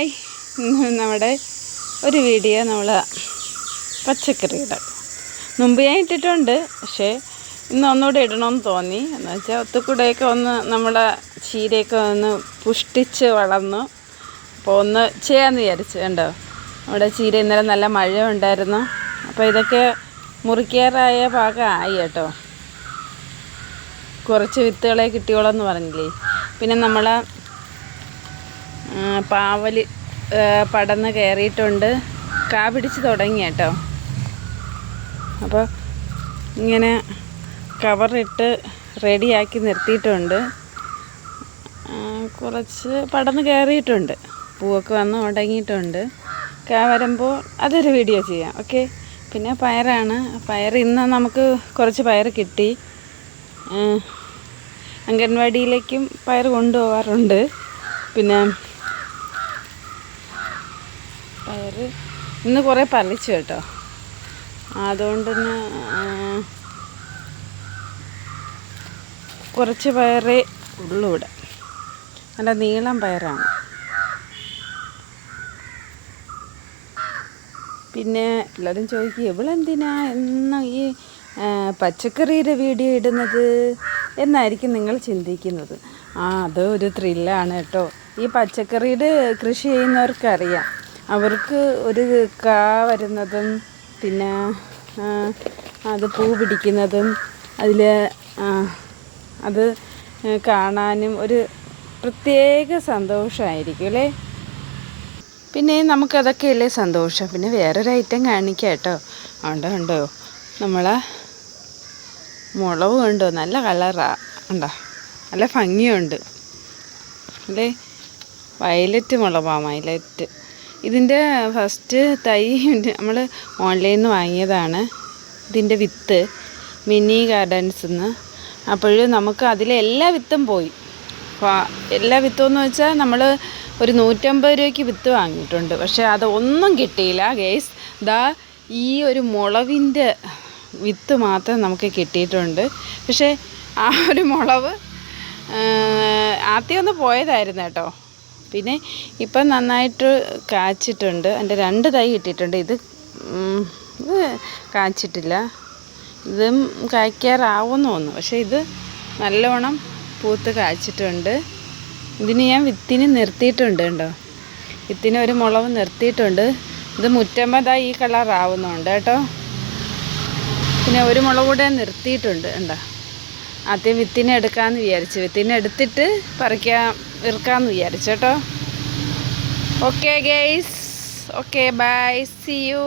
Hi, നമ്മുടെ ഒരു video നമ്മൾ പച്ചക്കറിയുടെ മുമ്പ് ഞാൻ ഇട്ടിട്ടുണ്ട്. പക്ഷേ ഇന്ന് ഒന്നുകൂടെ ഇടണമെന്ന് തോന്നി. എന്ന് വെച്ചാൽ ഒത്തുകൂടെയൊക്കെ ഒന്ന് നമ്മുടെ ചീരയൊക്കെ ഒന്ന് പുഷ്ടിച്ച് വളർന്നു. അപ്പോൾ ഒന്ന് ചെയ്യാമെന്ന് വിചാരിച്ചു. കണ്ടോ, നമ്മുടെ ചീര ഇന്നലെ നല്ല മഴ ഉണ്ടായിരുന്നു. അപ്പോൾ ഇതൊക്കെ മുറിക്കാറായ ഭാഗമായി കേട്ടോ. കുറച്ച് വിത്തുകളെ കിട്ടിയോളൂ എന്ന് പറഞ്ഞില്ലേ. പിന്നെ നമ്മൾ പാവൽ പടന്ന് കയറിയിട്ടുണ്ട്, കാ പിടിച്ച് തുടങ്ങി കേട്ടോ. അപ്പോൾ ഇങ്ങനെ കവറിട്ട് റെഡിയാക്കി നിർത്തിയിട്ടുണ്ട്. കുറച്ച് പടന്ന് കയറിയിട്ടുണ്ട്, പൂവൊക്കെ വന്ന് ഉടങ്ങിയിട്ടുണ്ട്. കാ വരുമ്പോൾ അതൊരു വീഡിയോ ചെയ്യാം. ഓക്കെ. പിന്നെ പയറാണ്. പയർ ഇന്ന് നമുക്ക് കുറച്ച് പയർ കിട്ടി. അംഗൻവാടിയിലേക്കും പയർ കൊണ്ടുപോകാറുണ്ട്. പിന്നെ പയർ ഇന്ന് കുറേ പറിച്ചു കേട്ടോ. അതുകൊണ്ട് തന്നെ കുറച്ച് പയറേ ഉള്ളൂ ഇവിടെ. നല്ല നീളം പയറാണ്. പിന്നെ എല്ലാവരും ചോദിക്കും, ഇവളെന്തിനാ എന്നും ഈ പച്ചക്കറിയുടെ വീഡിയോ ഇടുന്നത് എന്നായിരിക്കും നിങ്ങൾ ചിന്തിക്കുന്നത്. അത് ഒരു ത്രില്ലാണ് കേട്ടോ. ഈ പച്ചക്കറിയുടെ കൃഷി ചെയ്യുന്നവർക്കറിയാം. അവർക്ക് ഒരു കാ വരുന്നതും പിന്നെ അത് പൂ പിടിക്കുന്നതും അതിൽ അത് കാണാനും ഒരു പ്രത്യേക സന്തോഷമായിരിക്കും അല്ലേ. പിന്നെ നമുക്കതൊക്കെയല്ലേ സന്തോഷം. പിന്നെ വേറൊരു ഐറ്റം കാണിക്കാം കേട്ടോ. കണ്ടോ നമ്മളെ മുളക് കണ്ടോ, നല്ല കളറാണ്. ഉണ്ടോ, നല്ല ഭംഗിയുണ്ട് അല്ലേ. വയലറ്റ് മുളകാണ്, വയലറ്റ്. ഇതിൻ്റെ ഫസ്റ്റ് തൈ നമ്മൾ ഓൺലൈനിൽ നിന്ന് വാങ്ങിയതാണ്. ഇതിൻ്റെ വിത്ത് മിനി ഗാർഡൻസിൽ നിന്ന്. അപ്പോഴും നമുക്ക് അതിലെ എല്ലാ വിത്തും പോയി. എല്ലാ വിത്തും എന്ന് വെച്ചാൽ നമ്മൾ ഒരു 150 രൂപയ്ക്ക് വിത്ത് വാങ്ങിയിട്ടുണ്ട്. പക്ഷേ അതൊന്നും കിട്ടിയില്ല ഗൈസ്. ഈ ഒരു മുളവിൻ്റെ വിത്ത് മാത്രം നമുക്ക് കിട്ടിയിട്ടുണ്ട്. പക്ഷേ ആ ഒരു മുളവ് ആദ്യം ഒന്ന് പോയതായിരുന്നു കേട്ടോ. പിന്നെ ഇപ്പം നന്നായിട്ട് കാച്ചിട്ടുണ്ട്. എൻ്റെ 2 തൈ കിട്ടിയിട്ടുണ്ട്. ഇത് കാച്ചിട്ടില്ല, ഇതും കായ്ക്കാറാവുമെന്ന് തോന്നുന്നു. പക്ഷേ ഇത് നല്ലോണം പൂത്ത് കാച്ചിട്ടുണ്ട്. ഇതിന് ഞാൻ വിത്തിന് നിർത്തിയിട്ടുണ്ട് കേട്ടോ. വിത്തിന് ഒരു മുളവ് നിർത്തിയിട്ടുണ്ട്. ഇത് മുറ്റമ്പതാ ഈ കളറാവുന്നുണ്ട് കേട്ടോ. പിന്നെ ഒരു മുളക് കൂടെ നിർത്തിയിട്ടുണ്ട് കണ്ടോ. ആദ്യം വിത്തിനെ എടുക്കാമെന്ന് വിചാരിച്ചു. വിത്തിനെ എടുത്തിട്ട് ഇറക്കാമെന്ന് വിചാരിച്ചു കേട്ടോ. Okay guys, okay bye, see U.